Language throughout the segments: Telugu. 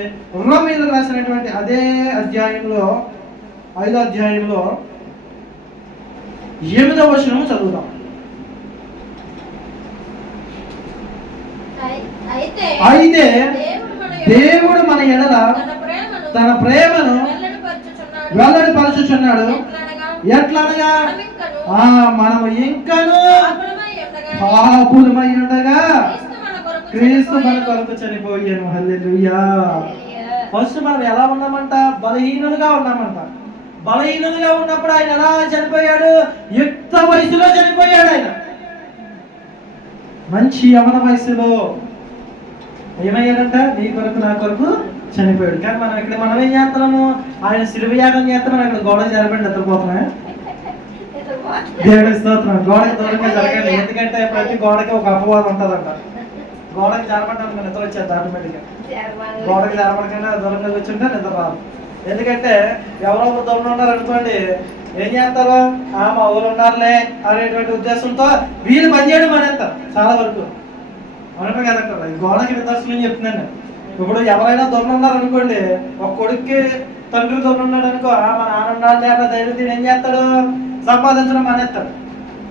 చూడండి, రోమీయులకు రాసినటువంటి అదే అధ్యాయంలో 5వ అధ్యాయంలో 8వ వచనము చదువుదాం. అయితే దేవుడు మన ఎడల తన ప్రేమను వెల్లడిపరచుచున్నాడు. ఎట్లనగా మనము ఇంకను పాపులమై ఉండగా క్రీస్తు మన కొరకు చనిపోయాను. హల్లెలూయా. ఫస్ట్ మనం ఎలా ఉన్నామంట? బలహీనులుగా ఉన్నామంట. బలహీనులుగా ఉన్నప్పుడు ఆయన ఎలా చనిపోయాడు? యుక్త వయసులో చనిపోయాడు. ఆయన మంచి యవన వయసులో ఏమయ్యాడంట? నీ కొరకు నా కొరకు చనిపోయాడు. కానీ మనం ఏం చేస్తున్నాము? ఆయన శిలువ యాగం చేస్తున్నాం, ఇక్కడ గోడ జరపండి నిద్రపోతున్నా. దేవుడి స్తోత్రం. గోడకి దూరంగా జరగండి, ఎందుకంటే ప్రతి గోడకి ఒక అపవాదం ఉంటుందంట. గోడకి జరపడానికి నిద్ర వచ్చేది ఆటోమేటిక్గా. గోడకి జరపడకుండా దూరంగా కూర్చుంటే నిద్ర రాదు. ఎందుకంటే ఎవరో ఒక దూరంలో ఉన్నారు అనుకోండి, ఏం చేస్తారు? మా ఊరు ఉన్నారులే అనేటువంటి ఉద్దేశంతో వీళ్ళు పనిచేయడం మానేస్తారు చాలా వరకు. అవునంటారు కదంటారు. గోడకి నిదర్శనం చెప్తున్నాను. ఇప్పుడు ఎవరైనా దొంగ ఉన్నారు అనుకోండి, ఒక కొడుక్కి తండ్రి దొంగ ఉన్నాడు అనుకో, మా నాన్న ఉన్నాడు అన్న ధైర్యం ఏం చేస్తాడు? సంపాదించడం మానేస్తాడు.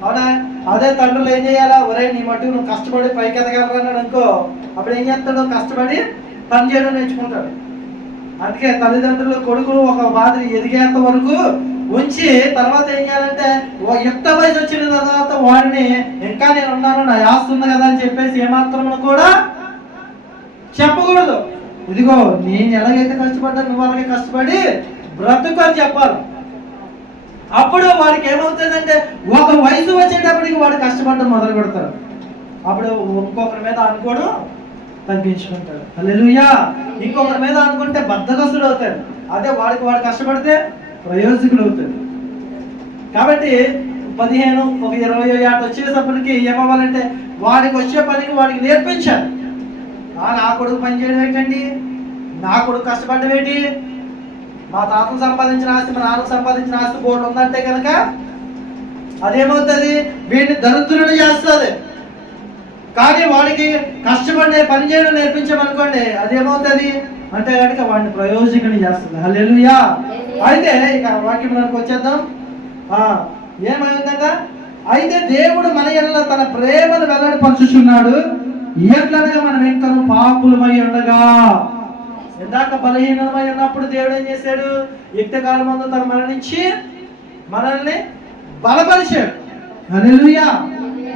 అవునా? అదే తండ్రులు ఏం చేయాలా? ఒరే నీ మట్టుకు నువ్వు కష్టపడి పైకి ఎదగలరన్నాడు అనుకో, అప్పుడు ఏం చేస్తాడు? కష్టపడి పని చేయడం నేర్చుకుంటాడు. అందుకే తల్లిదండ్రులు కొడుకులు ఒక మాదిరి ఎదిగేంత వరకు ఉంచి తర్వాత ఏం చేయాలంటే యుక్త వయసు వచ్చిన తర్వాత వాడిని ఇంకా నేను ఉన్నాను, నా ఆస్తి ఉంది కదా అని చెప్పేసి ఏమాత్రము కూడా చెప్పకూడదు. ఇదిగో నేను ఎలాగైతే కష్టపడ్డా నువ్వు అలాగే కష్టపడి బ్రతుకు అని చెప్పాలి. అప్పుడు వాడికి ఏమవుతుందంటే ఒక వయసు వచ్చేటప్పటికి వాడు కష్టపడడం మొదలు పెడతాడు. అప్పుడు ఇంకొకరి మీద అనుకోవడం తగ్గించుకుంటాడు. హల్లెలూయా. ఇంకొకరి మీద అనుకుంటే బద్ధకస్తుడు అవుతాడు. అదే వాడు కష్టపడితే ప్రయోజకుడు అవుతాడు. కాబట్టి 15 ఒక 20 ఏట వచ్చేటప్పటికి ఏమవ్వాలంటే వాడికి వచ్చే పనికి వాడికి నేర్పించాలి. నా కొడుకు పని చేయడం ఏంటండి? నా కొడుకు కష్టపడడం ఏంటి? మా తాతను సంపాదించిన ఆస్తి మా నాన్నకు సంపాదించిన ఆస్తి బోర్డు ఉందంటే కనుక అదేమవుతుంది? వీడిని దరిద్రుడు చేస్తుంది. కానీ వాడికి కష్టపడే పని చేయడం నేర్పించామనుకోండి, అదేమవుతుంది అంటే కనుక వాడిని ప్రయోజకుని చేస్తుంది. హల్లెలూయా. అయితే ఇక వాక్యంలోకి వచ్చేద్దాం. ఏమైందంట? అయితే దేవుడు మన ఎడల తన ప్రేమను వెల్లడిపరచుచున్నాడు. ఎట్లనగా మనం ఇంకను పాపులమై ఉండగా. ఇందాక బలహీనమై ఉన్నప్పుడు దేవుడు ఏం చేశాడు? యుక్తకాలం ముందు తను మరణించి మనల్ని బలపరిచాడు. హల్లెలూయా.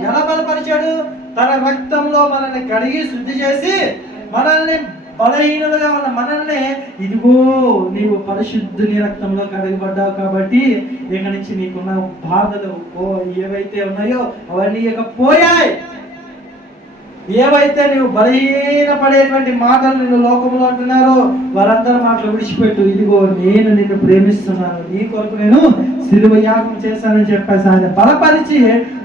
ఎలా బలపరిచాడు? తన రక్తంలో మనల్ని కడిగి శుద్ధి చేసి మనల్ని బలహీనులుగా ఉన్న మనల్ని ఇదిగో నీవు పరిశుద్ధుని రక్తంలో కడగబడ్డావు కాబట్టి ఇక నుంచి నీకున్న బాధలు ఏవైతే ఉన్నాయో అవన్నీ ఇక పోయాయి. ఏవైతే నువ్వు బలహీన పడేటువంటి మాటలు నిన్ను లోకంలో అంటున్నారో వారందరి మాటలు విడిచిపెట్టు. ఇదిగో నేను నిన్ను ప్రేమిస్తున్నాను, నీ కొరకు నేను శిలువ యాగం చేశానని చెప్పేసి ఆయన బలపరిచి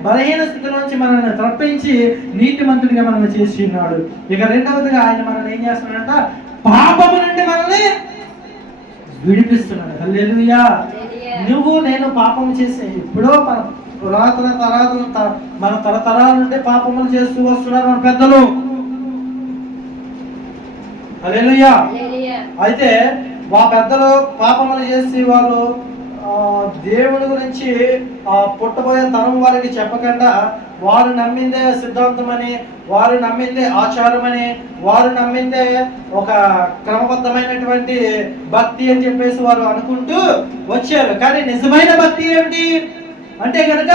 బలహీన స్థితి నుంచి మనల్ని తప్పించి నీతిమంతుడిగా మనల్ని చేసి ఉన్నాడు. ఇక రెండవదిగా ఆయన మనల్ని ఏం చేస్తున్నాడంట? పాపము నుండి మనల్ని విడిపిస్తున్నాడు. హల్లెలూయా. నువ్వు నేను పాపం చేసే ఎప్పుడో పురాతన మన తరతరాల నుండి పాపములు చేస్తూ వస్తున్నారు మన పెద్దలు. హల్లెలూయా. అయితే మా పెద్దలు పాపములు చేసి వాళ్ళు దేవుని గురించి పుట్టబోయే తరం వారికి చెప్పకుండా వారు నమ్మిందే సిద్ధాంతమని, వారు నమ్మిందే ఆచారమని, వారు నమ్మిందే ఒక క్రమబద్ధమైనటువంటి భక్తి అని చెప్పేసి వారు అనుకుంటూ వచ్చారు. కానీ నిజమైన భక్తి ఏమిటి అంటే కనుక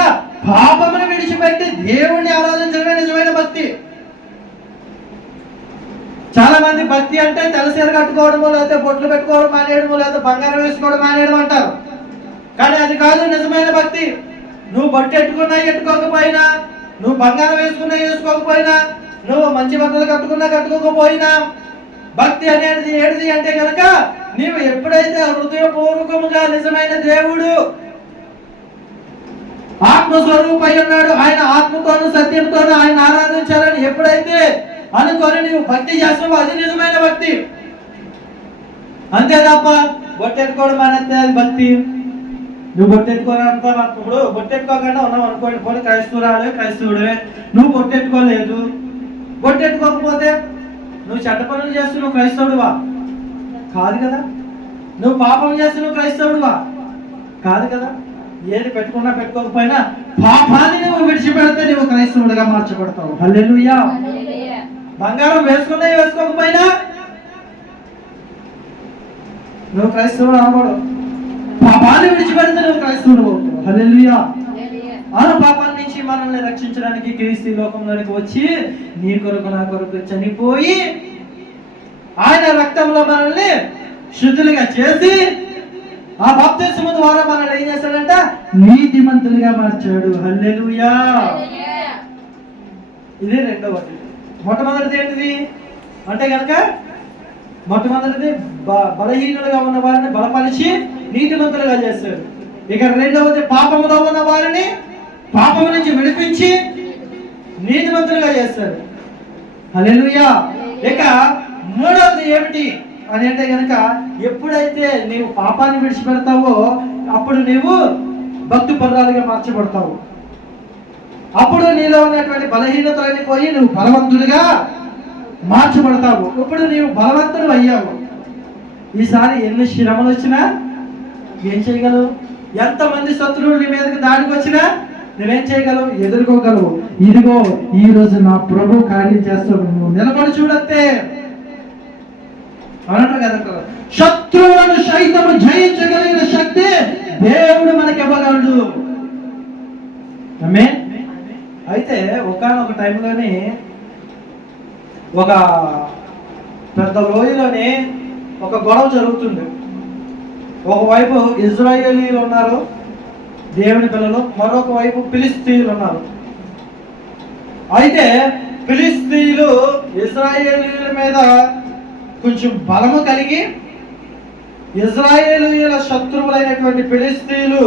పాపమును విడిచిపెట్టి దేవుణ్ణి ఆరాధించడమే నిజమైన భక్తి. చాలా మంది భక్తి అంటే తెల్లసీర కట్టుకోవడము, లేకపోతే బొట్లు పెట్టుకోవడం మానేయడము, లేకపోతే బంగారం వేసుకోవడం మానేయడం అంటారు. కానీ అది కాదు నిజమైన భక్తి. నువ్వు బొట్టు ఎట్టుకోకపోయినా, నువ్వు బంగారం వేసుకోకపోయినా, నువ్వు మంచి బట్టలు కట్టుకోకపోయినా, భక్తి అనేది ఏడిది అంటే కనుక నీవు ఎప్పుడైతే హృదయపూర్వకముగా నిజమైన దేవుడు ఆత్మస్వరూపై ఉన్నాడు, ఆయన ఆత్మతోను సత్యంతోను ఆయన ఆరాధించాలని ఎప్పుడైతే అనుకొని నీవు భక్తి చేస్తావో అది నిజమైన భక్తి. అంతే తప్ప బొట్టెట్టుకోవడం అనేది అది భక్తి. నువ్వు బొట్టెట్టుకోవాలంతా ఇప్పుడు బొట్టెట్టుకోకుండా ఉన్నావు అనుకోండి, పోనీ క్రైస్తవుడే నువ్వు బొట్టెట్టుకోలేదు, బొట్టెట్టుకోకపోతే నువ్వు చెడ్డ పనులు చేస్తూ నువ్వు క్రైస్తవుడువా? కాదు కదా. నువ్వు పాపం చేస్తే నువ్వు క్రైస్తవుడువా? కాదు కదా. ఏది పెట్టుకున్నా పెట్టుకోకపోయినా పాపాన్ని నువ్వు విడిచిపెడితే నువ్వు క్రైస్తవుడిగా మార్చబడతావు. హల్లెలూయా. బంగారం వేసుకున్నా వేసుకోకపోయినా నువ్వు క్రైస్తవుడు అనబడు. పాపాన్ని విడిచిపెడితే నువ్వు క్రైస్తవుడు అవుతావు. హల్లెలూయా. ఆ పాపాల నుంచి మనల్ని రక్షించడానికి క్రీస్తు లోకంలోనికి వచ్చి నీ కొరకు నా కొరకు చనిపోయి ఆయన రక్తంలో మనల్ని శుద్ధులుగా చేసి ఆ బాప్తిస్మము ద్వారా మనల్ని ఏం చేశాడంట? నీతిమంతులుగా మార్చాడు. హల్లెలూయా. ఇది రెండవది. మొట్టమొదటిది ఏంటిది అంటే కనుక మొట్టమొదటిది బలహీనులుగా ఉన్న వారిని బలపరిచి నీతిమంతులుగా చేశాడు. ఇక రెండవది పాపములో ఉన్న వారిని పాపము నుంచి విడిపించి నీతిమంతులుగా చేస్తాడు. హల్లెలూయా. ఇక మూడవది ఏమిటి అని అంటే కనుక ఎప్పుడైతే నీవు పాపాన్ని విడిచిపెడతావో అప్పుడు నీవు భక్తి పరురాలుగా మార్చబడతావు. అప్పుడు నీలో ఉన్నటువంటి బలహీనతలన్నీ పోయి నువ్వు బలవంతుడిగా మార్చబడతావు. ఇప్పుడు నీవు బలవంతుడు అయ్యావు. ఈసారి ఎన్ని శ్రమలు వచ్చినా ఏం చేయగలవు? ఎంతమంది శత్రువులు నీ మీదకి దాడికి వచ్చినా నువ్వేం చేయగలవు? ఎదుర్కోగలవు. ఇదిగో ఈ రోజు నా ప్రభు కార్యం చేస్తాడు, నువ్వు నిలబడి చూడంతే అనంటారు కదా. శత్రువులను సైతము జయించగలిగిన శక్తి దేవుడు మనకి ఇవ్వగలడు. ఆమేన్. అయితే ఒకానొక టైంలోని ఒక పెద్ద లోయలోని ఒక గొడవ జరుగుతుంది. ఒకవైపు ఇజ్రాయేలీలు ఉన్నారు, దేవుని పిల్లలు, మరొక వైపు ఫిలిస్తీయులు ఉన్నారు. అయితే ఫిలిస్తీయులు ఇజ్రాయేలీల మీద కొంచెం బలము కలిగి ఇజ్రాయేలీల శత్రువులైనటువంటి ఫిలిస్తీయులు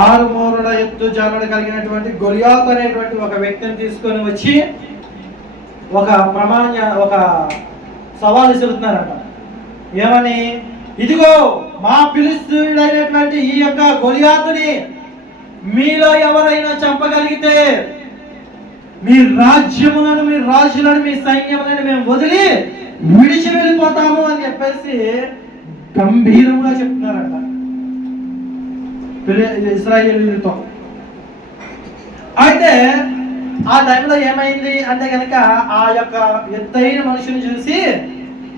6 మూరల ఎత్తు జానుడు కలిగినటువంటి గొలియాతు అనేటువంటి ఒక వ్యక్తిని తీసుకొని వచ్చి ఒక సవాలు విసురుతున్నారంట. ఏమని? ఇదిగో మా ఫిలిస్తీయుడైనటువంటి ఈ యొక్క గొలియాతుని మీలో ఎవరైనా చంపగలిగితే మీ రాజ్యములను, మీ రాజులను, మీ సైన్యములను మేము వదిలి విడిచి వెళ్ళిపోతాము అని చెప్పేసి గంభీరంగా చెప్తున్నారంట ఇశ్రాయేలీయులతో. అయితే ఆ టైంలో ఏమైంది అంటే కనుక ఆ యొక్క ఎత్తైన మనుషుని చూసి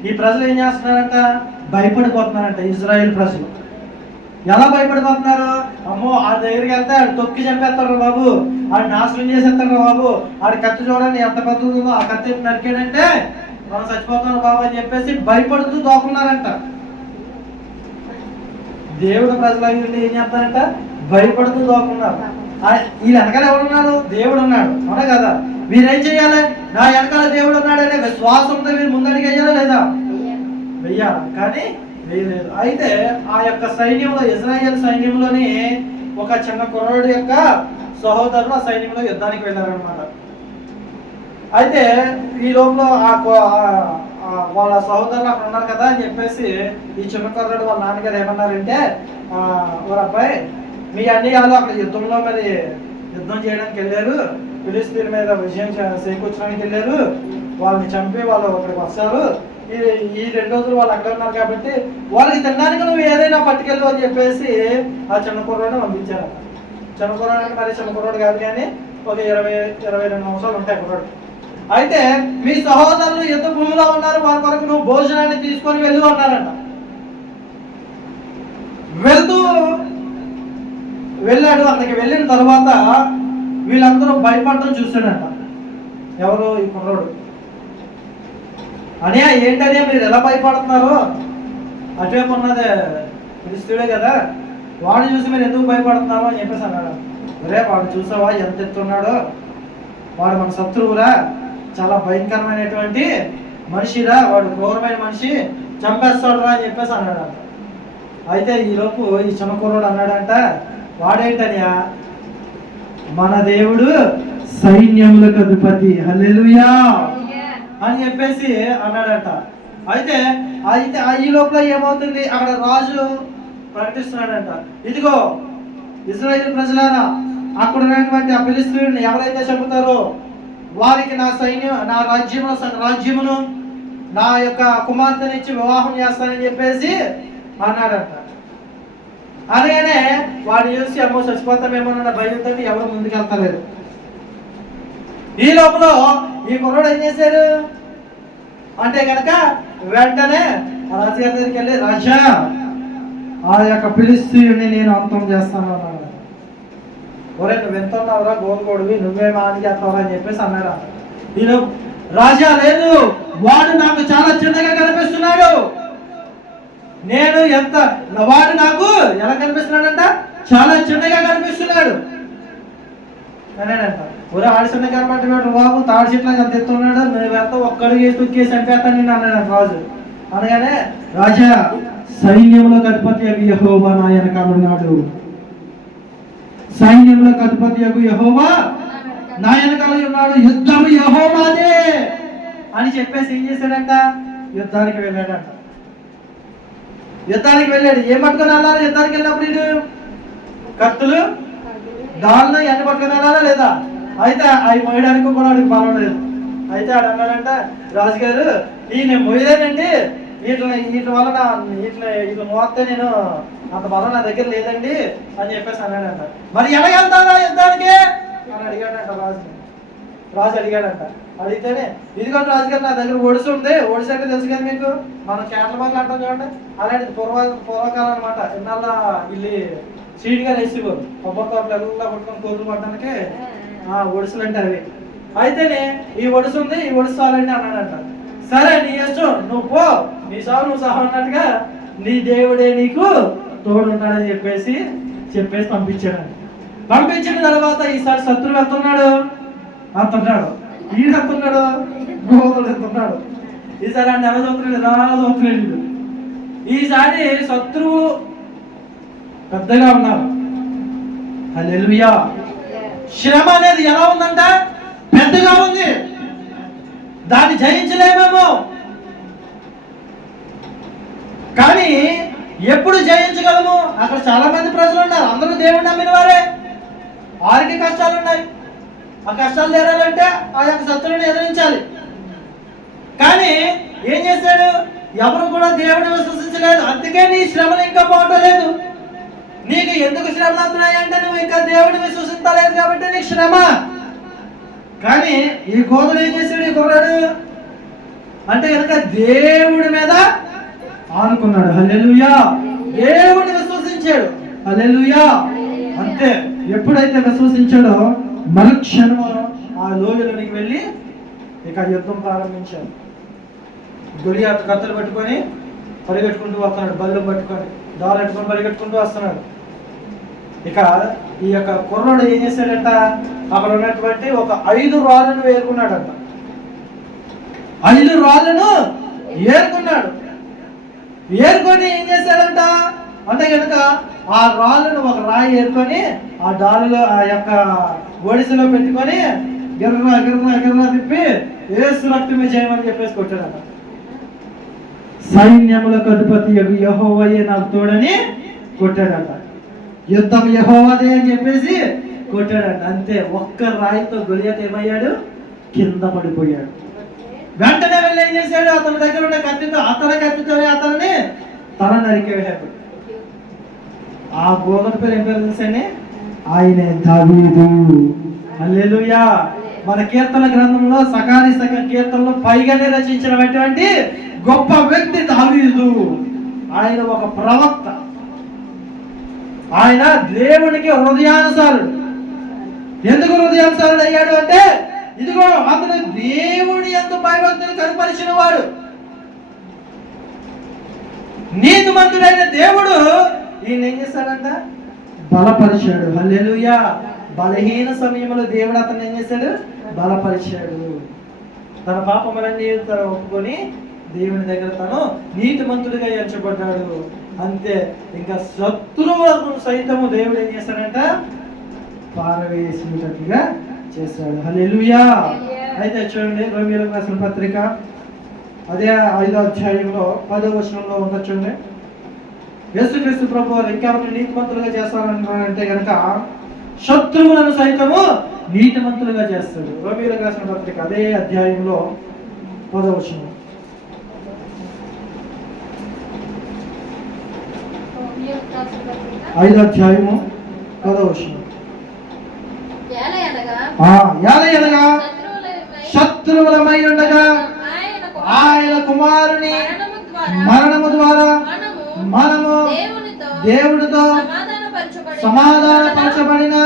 ఈ ప్రజలు ఏం చేస్తున్నారంట? భయపడిపోతున్నారంట. ఇజ్రాయేల్ ప్రజలు ఎలా భయపడిపోతున్నారు? అమ్మో ఆ దగ్గరికి వెళ్తే ఆడు తొక్కి చంపేస్తాడు బాబు, ఆడు నాశనం చేసేస్తాడు బాబు, ఆడి కత్తి చూడండి ఎంత పెద్ద ఉందో, ఆ కత్తి నరికాడంటే మనం చచ్చిపోతాం బాబు అని చెప్పేసి భయపడుతూ దోకున్నారంట. దేవుడు ప్రజలు ఏం చేస్తారంట? భయపడుతూ దోకున్నారు. వీళ్ళ వెనకాల ఎవరున్నాడు? దేవుడు ఉన్నాడు, అవునా కదా? వీరేం చేయాలి? నా వెనకాల దేవుడు ఉన్నాడనే విశ్వాసంతో వీరు ముందడికి వెయ్యాలా లేదా? వెయ్యాలి, కానీ వేయలేదు. అయితే ఆ యొక్క సైన్యంలో, ఇజ్రాయేల్ సైన్యంలోని ఒక చిన్న కుర్రాడు యొక్క సహోదరులు ఆ సైన్యంలో యుద్ధానికి వెళ్ళారనమాట. అయితే ఈ లోపల వాళ్ళ సహోదరులు అక్కడ ఉన్నారు కదా అని చెప్పేసి ఈ చిన్న కుర్రాడు వాళ్ళ నాన్నగారు ఏమన్నారంటే, ఓ అబ్బాయి మీ అన్ని వాళ్ళు అక్కడ యుద్ధంలో మరి యుద్ధం చేయడానికి వెళ్ళారు, ఫిలిస్తీన్ల మీద విజయం చేకూర్చడానికి వెళ్ళారు, వాళ్ళని చంపి వాళ్ళు అక్కడికి వస్తారు, ఈ 2 రోజులు వాళ్ళు అక్కడ ఉన్నారు కాబట్టి వాళ్ళకి తినడానికి నువ్వు ఏదైనా పట్టుకెళ్ళు అని చెప్పేసి ఆ చిన్న కుర్రాడిని పంపించారు. చిన్న కుర్రాడు అంటే మరి చిన్న కుర్రాడు కాదు, కానీ ఒక 20-22 సంవత్సరాలు ఉంటాయి కుర్రాడు. అయితే మీ సహోదరులు యుద్ధ భూమిలో ఉన్నారు, వారి కొరకు నువ్వు భోజనాన్ని తీసుకొని వెళ్ళు అన్నారంట. వెళ్ళాడు. అక్కడికి వెళ్ళిన తర్వాత వీళ్ళందరూ భయపడటం చూస్తాడంట. ఎవరు? ఈ కుర్రాడు. అనే ఏంటనే మీరు ఎలా భయపడుతున్నారు? అటువైపు ఉన్నదే ఫిలిస్తీయుడే కదా, వాడిని చూసి మీరు ఎందుకు భయపడుతున్నారు అని చెప్పేసి అన్నాడు. అరే వాడు చూసావా ఎంత ఎత్తున్నాడో, వాడు మన శత్రువురా, చాలా భయంకరమైనటువంటి మనిషిరా, వాడు క్రూరమైన మనిషి, చంపేస్తాడు రా అని చెప్పేసి అన్నాడు. అయితే ఈలోపు ఈ చిన్న కుర్రాడు అన్నాడంట, వాడేంటనియా, మన దేవుడు సైన్యములకు అధిపతి, హల్లెలూయా అని చెప్పేసి అన్నాడంట. అయితే ఈ లోపల ఏమవుతుంది, అక్కడ రాజు ప్రకటిస్తున్నాడంట, ఇదిగో ఇశ్రాయేలు ప్రజలారా, అక్కడ ఉన్నటువంటి ఆ ఫిలిస్తీయులను ఎవరైతే చంపుతారో వారికి నా రాజ్యమును నా యొక్క కుమార్తెనిచ్చి వివాహం చేస్తానని చెప్పేసి అన్నాడంట. అలాగనే వాడిని చూసి అమ్మో చచ్చిపోతామేమోనన్న భయంతో ఎవరు ముందుకెళ్తలేదు. ఈ లోపల ఈ కుర్రాడు ఏం చేశారు అంటే కనుక వెంటనే రాజుగారి దగ్గరికి వెళ్ళి, రాజా ఆ యొక్క ఫిలిష్తీయుని నేను అంతం చేస్తాను అన్నాడు. ఒరే నువ్వు ఎంత ఉన్నావురా గోల్కోడివి, నువ్వేం హాని చేస్తావురా అని చెప్పేసి అన్నాడు. ఈయన రాజా లేదు, వాడు నాకు చాలా చిన్నగా కనిపిస్తున్నాడు, నేను ఎంత వాడు నాకు ఎలా కనిపిస్తున్నాడంట, చాలా చిన్నగా కనిపిస్తున్నాడు అన్నాడంట. ఒరే ఆడి చిన్న కనపడ్డాడు బాబు, తాడి చెట్ల ఎంత ఎత్తున్నాడు, నువ్వు ఎంత ఒక్కడికి తొక్కేసి చంపేస్తాను నేను అన్నాడు రాజు. అనగానే రాజా సైన్యంలో అధిపతి యెహోవా నా వెనకాల ఉన్నాడు, సైన్యంలో అధిపతి యెహోవా నా వెనకాల ఉన్నాడు, యుద్ధం యెహోవాదే అని చెప్పేసి ఏం చేశాడంట, యుద్ధానికి వెళ్ళాడంట. యుద్ధానికి వెళ్ళాడు. ఏం పట్టుకొని అన్నారు యుద్ధానికి వెళ్ళినప్పుడు? వీడు కత్తులు డాల్ను ఎన్ని పట్టుకొని అన్నారా లేదా? అయితే అవి మోయడానికి కూడా వాడికి బలం లేదు. అయితే ఆడు అన్నాడంట, రాజుగారు ఈయన మొయ్యలేనండి, వీటి వల్ల ఇది మోస్తే నేను అంత బలం నా దగ్గర లేదండి అని చెప్పేసి అన్నాడంట. మరి ఎలా వెళ్తారా యుద్ధానికి అని అడిగాడంట రాజు అడిగాడంట. అడిగితేనే ఇదిగోండి రాజుగారు నా దగ్గర ఒడిసి ఉంది, ఒడిసి అంటే తెలుసు కదా మీకు, మనం కేటల బదులు అంటాం చూడండి, అలాంటిది పూర్వకాలం అనమాట. ఇన్నాళ్ళ వీళ్ళు సీడ్గా వేసేవారు కొబ్బరి తోటలు ఎలా పట్టుకొని కోరులు పట్టడానికి ఒడిసులు అంటే అవి. అయితేనే ఈ ఒడిసు ఉంది, ఈ ఒడిసు చాలండి అన్నాడంట. సరే నీ ఇష్టం, నువ్వు పో, నీ సాగు నువ్వు సహా అన్నట్టుగా నీ దేవుడే నీకు తోడున్నాడని చెప్పేసి పంపించాడు. పంపించిన తర్వాత ఈసారి శత్రువు వెళ్తున్నాడు అంటున్నాడు, ఈడు వెళ్తున్నాడు, గోధుడు వెళ్తున్నాడు. ఈసారి ఆయన ఎలా చదువుతున్నాడు, ఎలా చదువుతున్నాడు. ఈసారి శత్రువు పెద్దగా ఉన్నారు. హల్లెలూయా. శ్రమ అనేది ఎలా ఉందంట, పెద్దగా ఉంది, దాన్ని జయించలేమేమో. కానీ ఎప్పుడు జయించగలము? అక్కడ చాలా మంది ప్రజలు ఉన్నారు, అందరూ దేవుడు నమ్మిన వారే, వారికి కష్టాలు ఉన్నాయి. ఆ కష్టాలు తీరాలంటే ఆ యొక్క శత్రువుని ఎదిరించాలి. కానీ ఏం చేశాడు, ఎవరు కూడా దేవుడిని విశ్వసించలేదు. అందుకే నీ శ్రమలు ఇంకా పోవట్లేదు. నీకు ఎందుకు శ్రమలు అవుతున్నాయి అంటే నువ్వు ఇంకా దేవుడిని విశ్వసించలేదు కాబట్టి నీకు శ్రమ. కానీ ఈ గోధుడు ఏం చేశాడు, ఈ కుర్రాడు అంటే కనుక దేవుడి మీద ఆనుకున్నాడు. హల్లెలూయా. దేవుడిని విశ్వసించాడు. హల్లెలూయా. అంతే. ఎప్పుడైతే విశ్వసించాడో మరుక్షణం ఆ లోయలోనికి వెళ్ళి ఇక యుద్ధం ప్రారంభించాడు. గొలియాతు కత్తులు పట్టుకొని పరిగెట్టుకుంటూ వస్తున్నాడు, బల్లు పట్టుకొని దాలు పెట్టుకొని పరిగెట్టుకుంటూ వస్తున్నాడు. ఇక ఈ యొక్క కుర్రాడు ఏం చేశాడంట, అక్కడ ఉన్నటువంటి ఒక 5 రాళ్ళను ఏరుకున్నాడంట. 5 రాళ్ళను ఏరుకున్నాడు. ఏరుకొని ఏం చేశాడంట అంటే కనుక ఆ రాళ్ళను ఒక రాయి ఏరుకొని ఆ డాలులో ఆ యొక్క ఒడిసిలో పెట్టుకొని గిర్ర గిర్ర గిర్ర తిప్పి యేసు రక్తమే చేయమని చెప్పేసి కొట్టాడట. సైన్యములకు అధిపతి యెహోవాయే నాకు తోడని కొట్టాడట. యుద్ధం యెహోవాదే అని చెప్పేసి కొట్టాడట. అంతే. ఒక్క రాయితో గొలియాతు ఏమయ్యాడు, కింద పడిపోయాడు. వెంటనే వెళ్ళి ఏం చేశాడు, అతని దగ్గర ఉన్న కత్తితోనే అతన్ని తల నరికేశాడు. ఆ గోధుమ పేరు ఏం పేరు తెలుసండి, ఆయనే దావీదు. హల్లెలూయా. మన కీర్తన గ్రంథంలో సకాలి సగం కీర్తనలో పైగానే రచించినటువంటి గొప్ప వ్యక్తి దావీదు. ఆయన ఒక ప్రవక్త, ఆయన దేవునికి హృదయానుసారుడు. ఎందుకు హృదయానుసారుడు అయ్యాడు అంటే ఇదిగో అతను దేవుడి యందు భయభక్తులు కనపరిచిన వాడు. నీతిమంతుడైన దేవుడు ఈయన ఏం చేస్తాడంట, బలపరిచాడు. హల్లెలూయా. బలహీన సమయంలో దేవుడు అతను ఏం చేశాడు, బలపరిచాడు. తన పాపములన్నీ తను ఒప్పుకొని దేవుని దగ్గర తను నీతిమంతుడిగా ఎంచబడ్డాడు. అంతే. ఇంకా శత్రువులకు సైతము దేవుడు ఏం చేశాడంట, పారవేసినట్టుగా చేశాడు. హల్లెలూయా. అయితే చూడండి రోమీయులకు రాసిన పత్రిక అదే 5వ అధ్యాయంలో 10వ వచనంలో ఉంటుంది చూడండి. యేసుక్రీస్తు ప్రభువు ఇంకెవరిని నీతిమంతులుగా చేస్తారంటే కనుక శత్రువులను సైతము నీతిమంతులుగా చేస్తాడు. రోమీయులకు రాసిన పత్రిక అదే అధ్యాయంలో 10వ వచనం. 5వ అధ్యాయము 10వ వచనం. ఏలయనగా శత్రువులమై ఉండగా ఆయన కుమారుని మరణము ద్వారా మనము దేవుడితో సమాధానపరచబడిన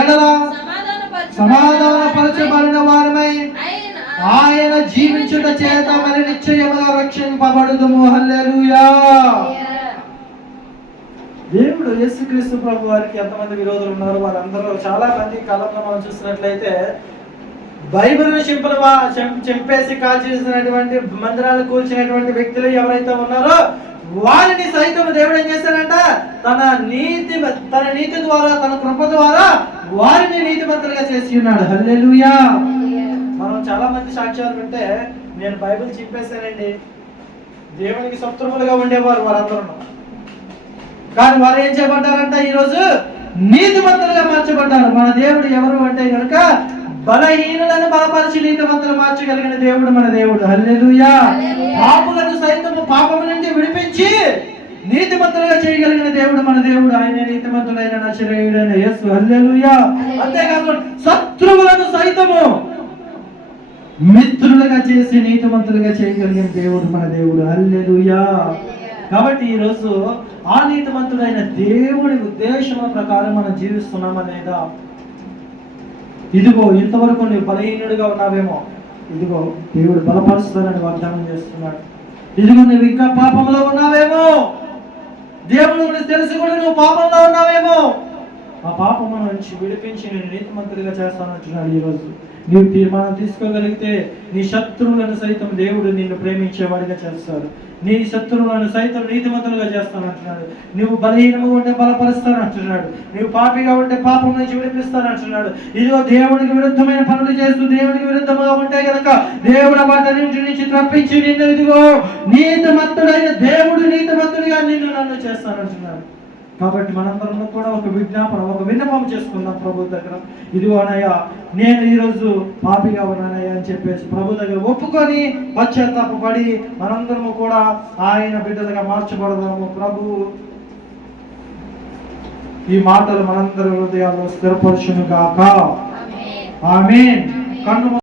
ఎడల సమాధానపరచబడిన వారమై ఆయన జీవించుట చేత మరి నిశ్చయముగా రక్షింపబడుదుము. హల్లెలూయా. దేవుడు యేసుక్రీస్తు ప్రభు వారికి ఎంతమంది విరోధులు ఉన్నారు, వారందరూ చాలా మంది కాలంలో మనం చూసినట్లయితే బైబిల్ను చింపేసి కాల్చేసినటువంటి మందిరాలు కూల్చినటువంటి వ్యక్తులు ఎవరైతే ఉన్నారో వారిని సైతం దేవుడు ఏం చేశాడంట, తన నీతి ద్వారా, తన కృప ద్వారా వారిని నీతిమంతులుగా చేసి ఉన్నాడు. హల్లెలూయా. మనం చాలా మంది సాక్ష్యాలు వింటే, నేను బైబిల్ చింపేశానండి, దేవునికి శత్రువులుగా ఉండేవారు వారందరూ, కానీ వారు ఏం చేయబడ్డారంట, ఈరోజు నీతిమంతులుగా మార్చబడ్డారు. మన దేవుడు ఎవరు అంటే కనుక బలహీనులను బలపరిచి నీతిమంతులు మార్చగలిగిన దేవుడు మన దేవుడు. హల్లెలూయా. పాపులను సైతం పాపము నుండి విడిపించి నీతిమంతులుగా చేయగలిగిన దేవుడు మన దేవుడు. ఆయన నీతిమంతులైన నజరేయుడైన యేసు. హల్లెలూయా. అంతేకాదు శత్రువులను సైతము మిత్రులుగా చేసి నీతిమంతులుగా చేయగలిగిన దేవుడు మన దేవుడు. హల్లెలూయా. కాబట్టి ఈరోజు ఆ నీతిమంతుడైన దేవుడి ఉద్దేశం ప్రకారం మనం జీవిస్తున్నామా లేదా? ఇదిగో ఇంతవరకు నువ్వు బలహీనుడిగా ఉన్నావేమో, ఇదిగో దేవుడు బలపరుస్తానని వాగ్దానం చేస్తున్నాడు. ఇదిగో నువ్వు ఇంకా పాపంలో ఉన్నావేమో, దేవుడు తెలిసి కూడా నువ్వు పాపంలో ఉన్నావేమో, ఆ పాపము నుంచి విడిపించి నేను నీతిమంతుడిగా చేస్తానంటున్నాడు. ఈరోజు నీవు తీర్మానం తీసుకోగలిగితే నీ శత్రువులను సైతం దేవుడు నిన్ను ప్రేమించేవాడిగా చేస్తాడు. నీ శత్రువులను సైతం నీతిమంతులుగా చేస్తానంటున్నాడు. నువ్వు బలహీనంగా ఉంటే బలపరుస్తానంటున్నాడు. నువ్వు పాపిగా ఉంటే పాపం నుంచి విడిపిస్తానంటున్నాడు. ఇదిగో దేవుడికి విరుద్ధమైన పనులు చేస్తూ దేవుడికి విరుద్ధంగా ఉంటే కనుక దేవుడు వాటన్నింటి నుంచి తప్పించి నిన్ను ఇదిగో నీతిమంతుడైన దేవుడు నీతిమంతుడిగా నన్ను చేస్తానంటున్నాడు. కాబట్టి మనందరం కూడా ఒక విన్నపం చేసుకుందాం ప్రభు దగ్గర. ఇదిగో అన్నయ్య, నేను ఈరోజు పాపిగా ఉన్నానయ్యా అని చెప్పేసి ప్రభు దగ్గర ఒప్పుకొని పశ్చాత్తాపడి మనందరము కూడా ఆయన బిడ్డలుగా మార్చబడదాము. ప్రభు ఈ మాటలు మనందరి హృదయాల్లో స్థిరపరచును గాక. ఆమేన్. కన్ను